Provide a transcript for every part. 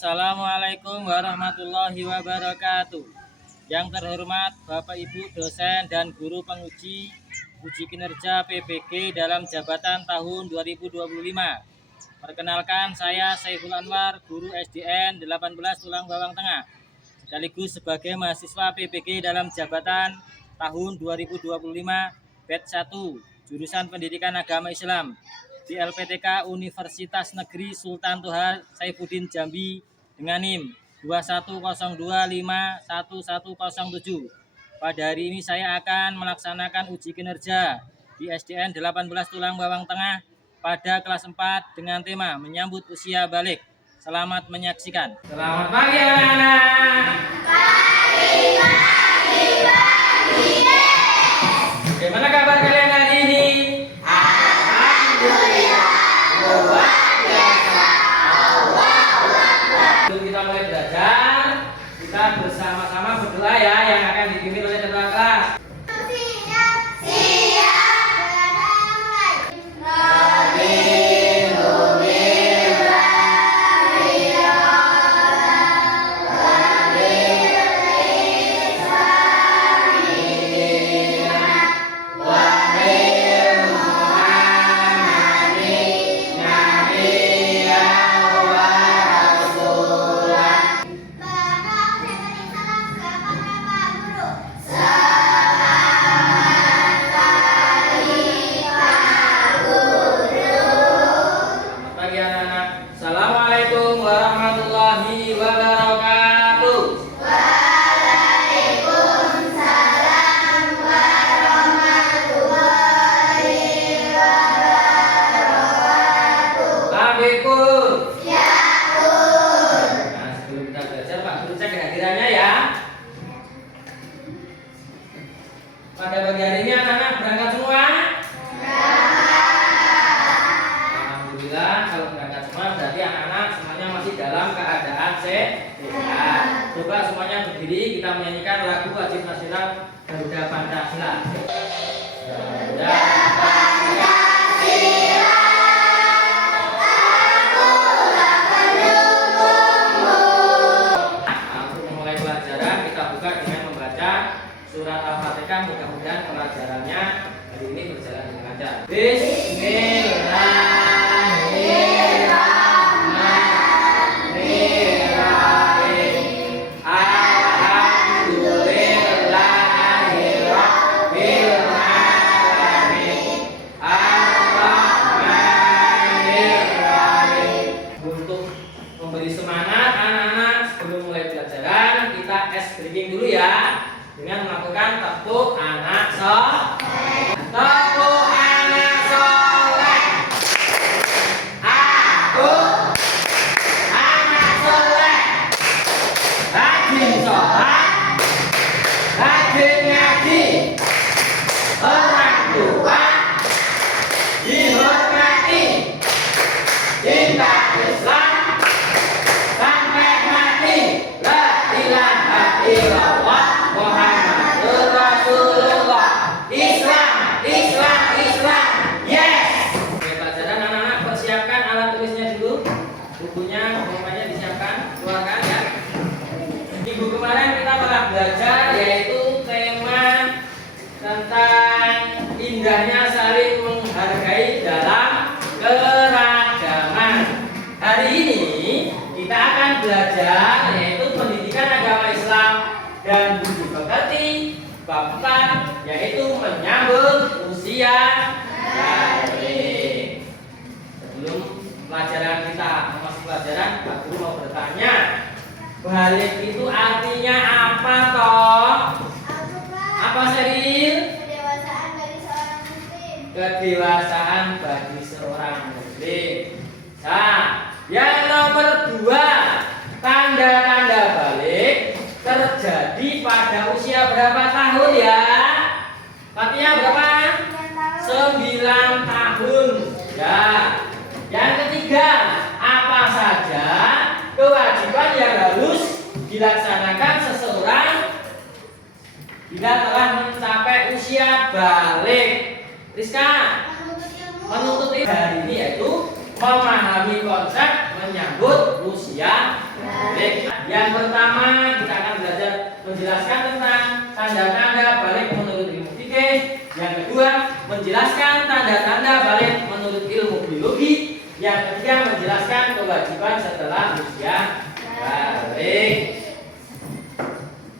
Assalamualaikum warahmatullahi wabarakatuh. Yang terhormat Bapak Ibu dosen dan guru penguji uji kinerja PBG dalam jabatan tahun 2025. Perkenalkan, saya Saiful Anwar, guru SDN 18 Tulang Bawang Tengah, sekaligus sebagai mahasiswa PBG dalam jabatan tahun 2025 batch 1 jurusan Pendidikan Agama Islam di LPTK Universitas Negeri Sultan Toha Saifuddin Jambi dengan NIM 2102511107. Pada hari ini saya akan melaksanakan uji kinerja di SDN 18 Tulang Bawang Tengah pada kelas 4 dengan tema menyambut usia balik. Selamat menyaksikan. Selamat pagi anak-anak. Pagi. Bagaimana kabar kalian hari ini? Sebelum kita mulai belajar, kita bersama-sama berdoa ya, yang akan dipimpin oleh ketua kelas. Assalamualaikum warahmatullahi wabarakatuh. Waalaikumsalam warahmatullahi wabarakatuh. Abikun. Ya, Bun. Nah, sebelum kita belajar, Pak Guru cek kehadirannya ya. Pada pagi hari ini anak-anak berangkat semua? Alhamdulillah, kalau berangkat semua berarti anak-anak semuanya masih dalam keadaan sehat. Coba semuanya berdiri, kita menyanyikan lagu wajib nasional Garuda Pancasila. Garuda Pancasila. Untuk memulai pelajaran, kita buka dengan membaca surat Al-Fatihah. Mudah-mudahan pelajarannya hari ini berjalan dengan lancar. Bismillahirrahmanirrahim. Alhamdulillahirabbil alamin. Ar-Rahmanirrahim. Untuk memberi semangat anak-anak sebelum mulai pelajaran, kita breathing dulu ya, dengan melakukan tepuk anak soleh. Tepuk anak soleh. Aku anak soleh, rajin sholat, rajin ngaji, orang tua dihormati, cinta Islam sampai mati. La ilaha illallah Muhammadur Rasulullah. Islam, Islam, Islam. Yes. Oke, pelajaran anak-anak, persiapkan alat tulisnya dulu. Bukunya, pokoknya disiapkan, keluarkan ya. Minggu kemarin kita telah belajar yaitu tema tentang indahnya saling menghargai dalam keragaman. Hari ini kita akan belajar yaitu pendidikan agama Islam dan budi pekerti bab 4, yaitu menyambut usia balik. Sebelum pelajaran kita masuk pelajaran, Pak Guru mau bertanya, balik itu artinya apa toh? Apa Seril? Kedewasaan bagi seorang muslim. Kedewasaan bagi seorang muslim. Nah, yang nomor 2, tanda-tanda balik terjadi pada usia berapa tahun ya? Artinya berapa? 9 tahun. Ya. Yang ketiga, apa saja kewajiban yang harus dilaksanakan seseorang bila telah mencapai usia balik? Rizka, menuntut ilmu hari ini yaitu memahami konsep menyambut usia balik. Yang pertama kita akan belajar menjelaskan tentang tanda-tanda balik menurut ilmu fikih. Yang kedua menjelaskan tanda-tanda balik menurut ilmu biologi. Yang ketiga menjelaskan kewajiban setelah usia balik.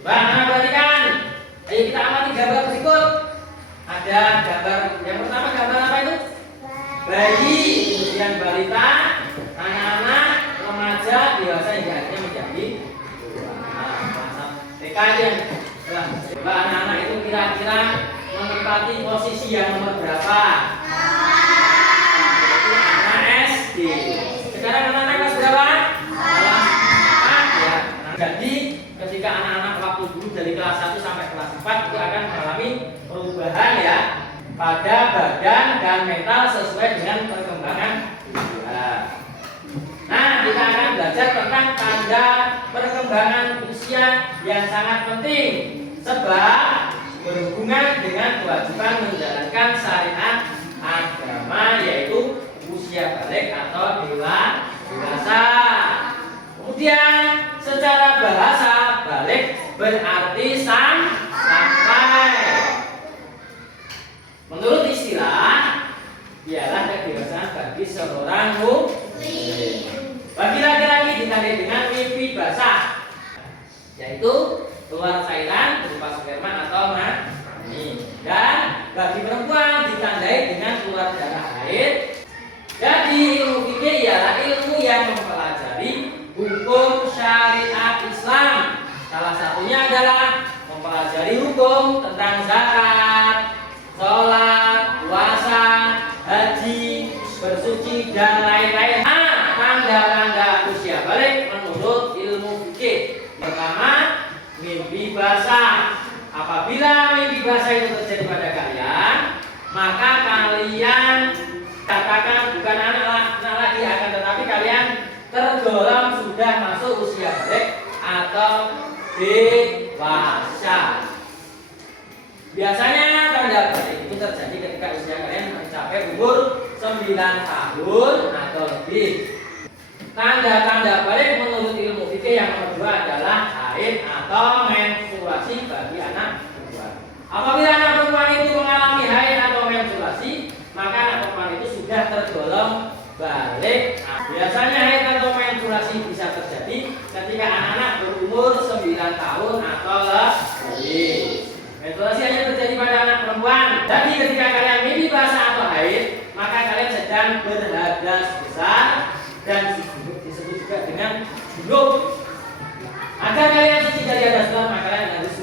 Nah, perhatikan. Ayo kita amati gambar berikut. Ada gambar yang pertama, gambar apa itu? Bayi, kemudian balita, anak-anak, remaja, dewasa hingga akhirnya menjadi masa TK yang coba anak-anak itu kira-kira menempati posisi yang nomor berapa? Anak SD. Sekarang anak-anak kelas berapa? Kelas 4 ya. Jadi ketika anak-anak waktu dulu dari kelas 1 sampai kelas 4 itu akan mengalami perubahan ya pada badan dan mental sesuai dengan perkembangan usia. Nah, kita akan belajar tentang tanda perkembangan usia yang sangat penting sebab berhubungan dengan kewajiban menjalankan syariat agama yaitu usia balik atau dewasa. Kemudian secara bahasa balik berarti sampai. Menurut istilah ialah kedewasaan bagi seorang muslim. Bagi laki-laki ditandai dengan mimpi basah, yaitu keluar cairan berupa sperma atau mani. Dan bagi perempuan ditandai dengan keluar darah haid. Jadi ilmu fikih ialah ilmu yang mempelajari hukum syariat Islam. Salah satunya adalah mempelajari hukum tentang zakat, sholat, puasa, haji, bersuci dan lain-lain. Tanda-tanda usia balik menurut ilmu fikih. Pertama, mimpi basah. Apabila mimpi basah itu terjadi pada kalian, maka kalian katakan bukan anak lagi, akan tetapi kalian tergolong sudah masuk usia balik atau dewasa. Biasanya tanda balik itu terjadi ketika usia kalian mencapai umur 9 tahun atau lebih. Tanda-tanda balik menurut ilmu fikih yang nomor 2 adalah haid atau menstruasi bagi anak perempuan. Apabila anak perempuan itu mengalami haid atau menstruasi, maka anak perempuan itu sudah tergolong balik. Biasanya haid atau menstruasi bisa terjadi ketika anak-anak berumur 9 tahun atau lebih. Menstruasi hanya terjadi pada anak perempuan. Jadi ketika kalian mimpi basah atau haid, maka kalian sedang berhadas besar dan disebut juga dengan junub. Agar kalian suci dari hadas besar, maka kalian harus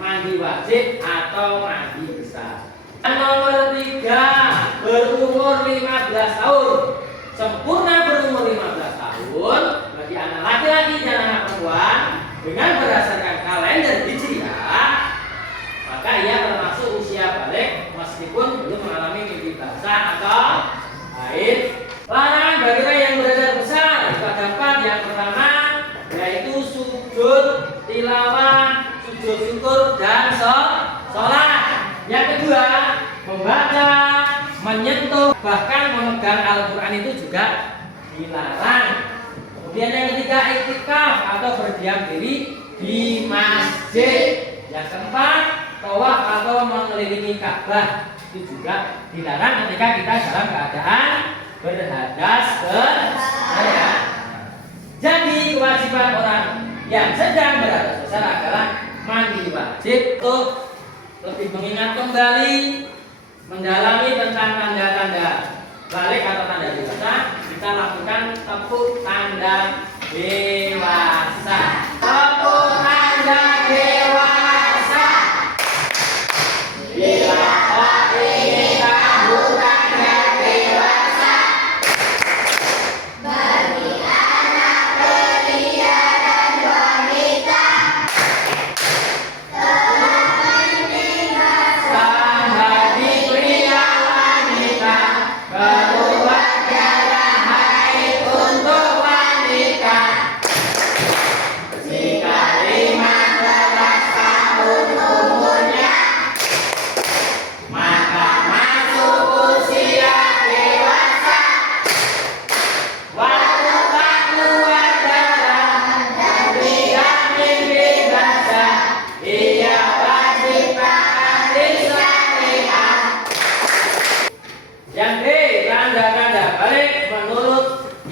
mandi wajib atau mandi besar. Dan nomor 3, berumur 15 tahun. Sempurna berumur 15 tahun bagi anak laki-laki dan anak perempuan dengan berdasarkan kalender Hijriah, maka ia termasuk usia balik meskipun belum mengalami mimpi basah atau haid. Larangan bagi yang berdasar besar pada 4. Yang pertama yaitu sujud tilawah, sujud syukur dan sholat. Yang kedua membaca, menyentuh, bahkan memegang Al-Quran itu juga dilarang. Kemudian yang ketiga iktikaf atau berdiam diri di masjid. Yang keempat tawaf atau mengelilingi Ka'bah itu juga dilarang ketika kita dalam keadaan berhadas besar. Jadi kewajiban orang yang sedang berhadas besar adalah mandi wajib. Untuk lebih mengingat kembali, mendalami tentang tanda-tanda balik atau tanda dewasa, kita lakukan tepuk tanda dewasa. Tepuk tanda dewasa. Bila kau ingin kamu tanda dewasa, Bagi anak pria dan wanita telah penting sang bagi pria wanita keluar darah haid untuk wanita.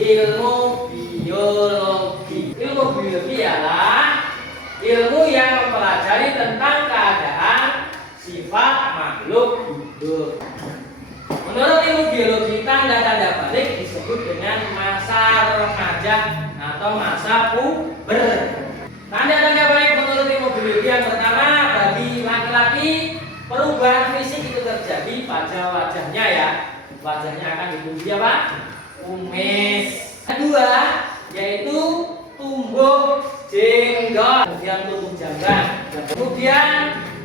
ilmu biologi. Ilmu biologi ialah ilmu yang mempelajari tentang keadaan sifat makhluk hidup. Menurut ilmu biologi, tanda-tanda balik disebut dengan masa remaja atau masa puber. Tanda-tanda balik menurut ilmu biologi yang pertama, bagi laki-laki perubahan fisik itu terjadi pada wajahnya ya. Wajahnya akan ditumbuhi apa? Kumis. Kedua, yaitu tumbuh jenggot, kemudian tumbuh jambang, kemudian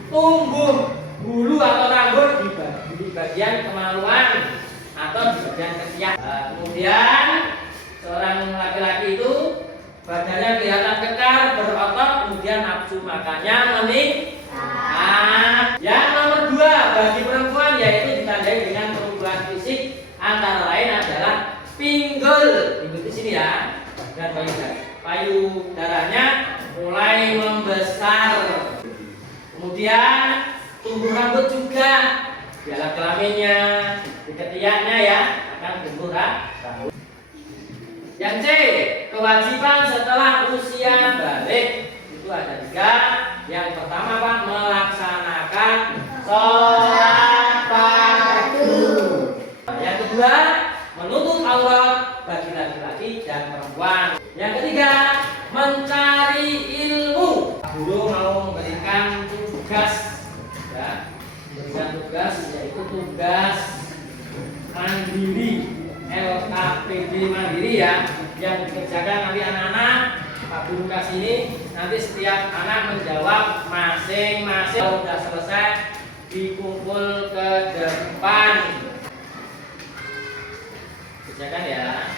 tumbuh bulu atau rambut di bagian kemaluan atau di bagian ketiak. Kemudian seorang laki-laki itu badannya kelihatan kekar, berotot, kemudian nafsu makannya meningkat. Yang nomor dua, bagi perempuan yaitu ditandai dengan perubahan fisik, antara lain adalah pinggul. Pinggul di sini ya, dan payudaranya mulai membesar. Kemudian tumbuh rambut juga, biarlah kelaminnya, di ketiaknya ya akan tumbuh rambut. Yang C, kewajiban setelah usia balik itu ada 3. Yang pertama Pak, melaksanakan sholat fardu. Yang kedua, menutup aurat bagi laki-laki dan perempuan. Yang ketiga, mencari ilmu. Guru mau memberikan tugas, ya, memberikan tugas yaitu tugas mandiri, LKPD mandiri ya, yang dikerjakan nanti anak-anak. Pak Guru kasih ini, nanti setiap anak menjawab masing-masing. Kalau sudah selesai, dikumpul ke depan. Kerjakan ya,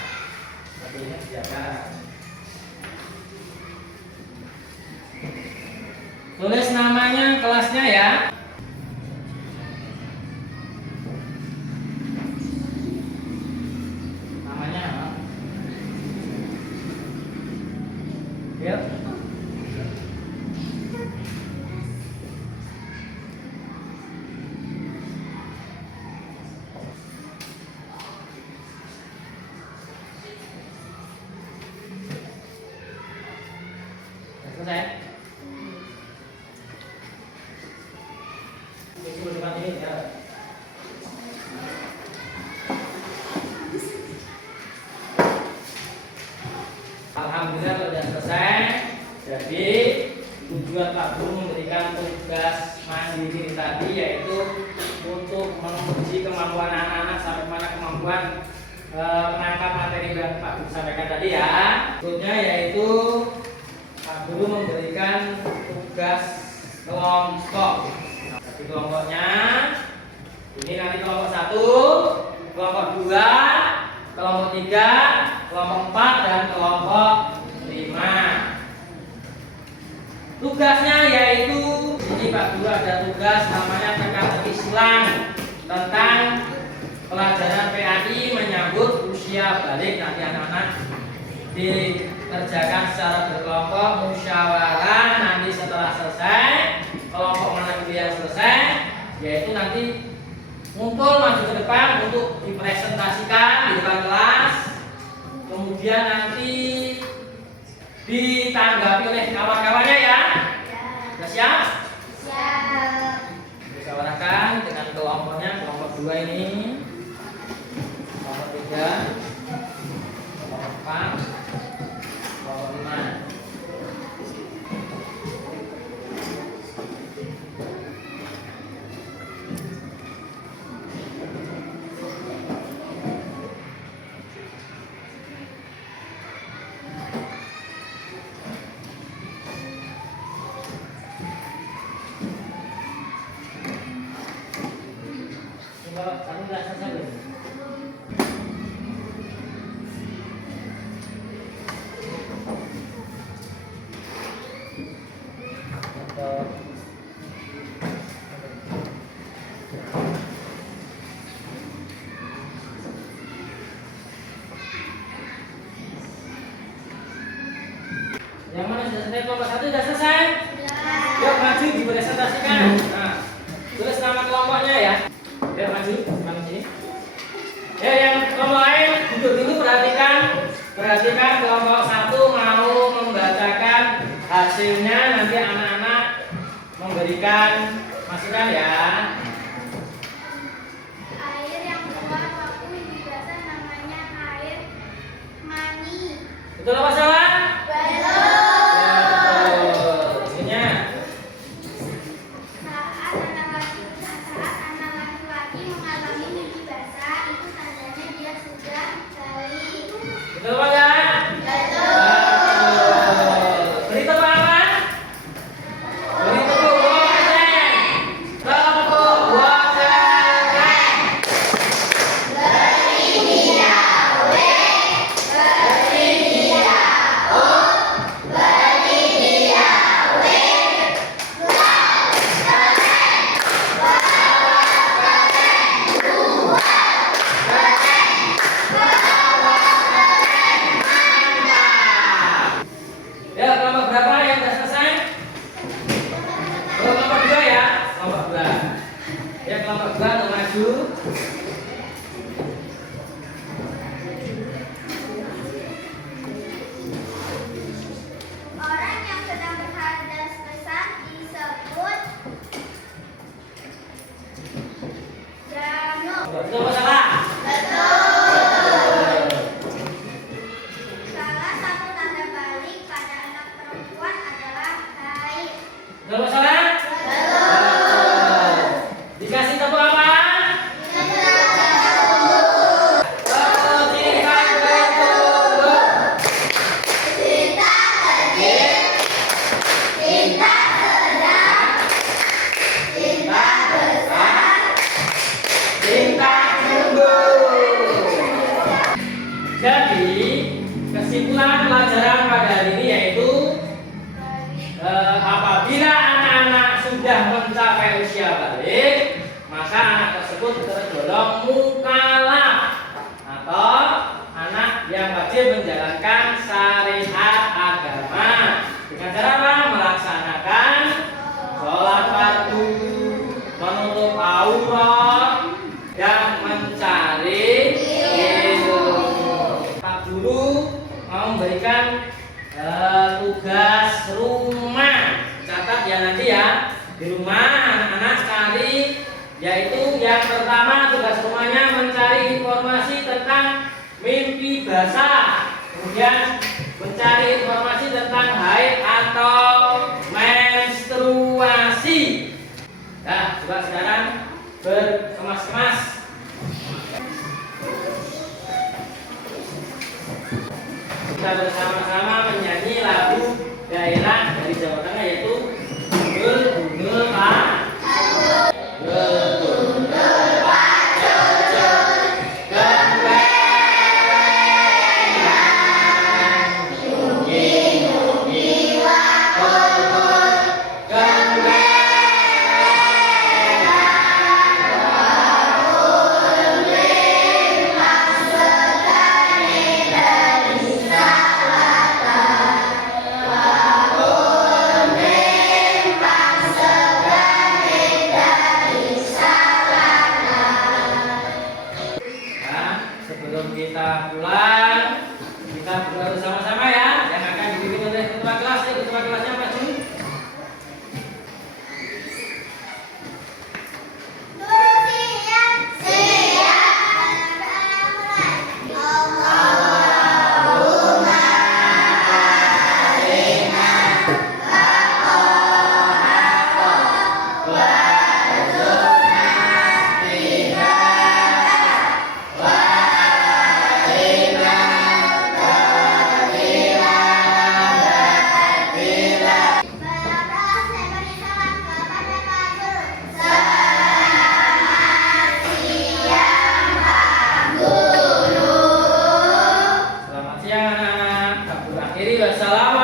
tapi ini kerjakan. Tulis namanya, kelasnya ya. Namanya apa? Yuk. Selesai. Alhamdulillah sudah selesai. Jadi tujuan Pak Guru memberikan tugas mandiri tadi yaitu untuk menguji kemampuan anak-anak sampai mana kemampuan menangkap materi yang Pak Guru sampaikan tadi ya. Berikutnya yaitu Pak Guru memberikan tugas kelompok. Jadi kelompoknya ini nanti kelompok 1, kelompok 2, kelompok 3, kelompok 4 dan kelompok 5. Tugasnya yaitu ini Pak Guru ada tugas namanya teka-teki silang tentang pelajaran PAI menyambut usia balik. Nanti anak-anak dikerjakan secara berkelompok musyawarah. Nanti setelah selesai, kelompok mana yang selesai yaitu nanti ngumpul maju ke depan untuk dipresentasikan di depan kelas. Kemudian nanti ditanggapi oleh kawan-kawannya ya. Sudah siap? Siap. Musyawarahkan dengan kelompoknya, kelompok 2 ini, kelompok 3, kelompok 4, kelompok 5. Satu gelas selesai belum? Yang mana sudah selesai? Kelompok 1 sudah selesai? Yuk maju dipresentasikan. Nah, tulis nama kelompoknya ya. Yuk maju, mana sini? Ya, yang kelompok lain duduk dulu, perhatikan perhatikan kelompok 1 mau membacakan hasilnya, nanti anak-anak memberikan masukan ya. Air yang keluar waktu uji basah namanya air mani. Betul apa salah? Betul. Hasilnya Saat anak laki-laki mengalami uji basah, itu tandanya dia sudah balik. betul apa enggak? Beri tepuk tangan. Beri tepuk tangan. Tepuk tangan. Ya, kelompok berapa yang sudah selesai? Oh, kelompok 2 ya? Kelompok 2. Ya, kelompok 2 untuk maju. Orang yang sedang berhadas besar disebut jamuk. Betul apa salah? Salah satu tanda balik pada anak perempuan adalah haid. Betul apa salah? Dikasih tepuk apa? Tepuk tingkat bertumbuk. Tingkat besar. Tingkat tumbuh. Jadi kesimpulan pelajaran pada hari ini yaitu apabila anak-anak sudah mencapai usia balik, maka anak tersebut tergolong mukallaf atau anak yang wajib menjalankan syariat agama dengan cara apa? Melaksanakan sholat fardu, menutup aurat, dan mencari ilmu. Pak Guru mau memberikan tugas rumah. Catat ya nanti ya, di rumah anak-anak cari, yaitu yang pertama tugas rumahnya mencari informasi tentang mimpi basah, kemudian mencari informasi tentang haid atau menstruasi. Nah, coba sekarang berkemas-kemas. Kita bersama-sama menyanyi lagu daerah dari Jawa Tengah yaitu Berbunga Pak. Berbunga Pak Jojo, gembelengan, nyungi-nyungi wakomun, gembelengan, wakomun limpang segane dari salatan, wakomun limpang segane dari salatan. Nah, sebelum kita pulang, kita berdoa bersama-sama ya. Yang akan dipimpin oleh ketua kelas, ketua kelasnya maju. Selamat siang anak-anak. Aku akhiri wassalamu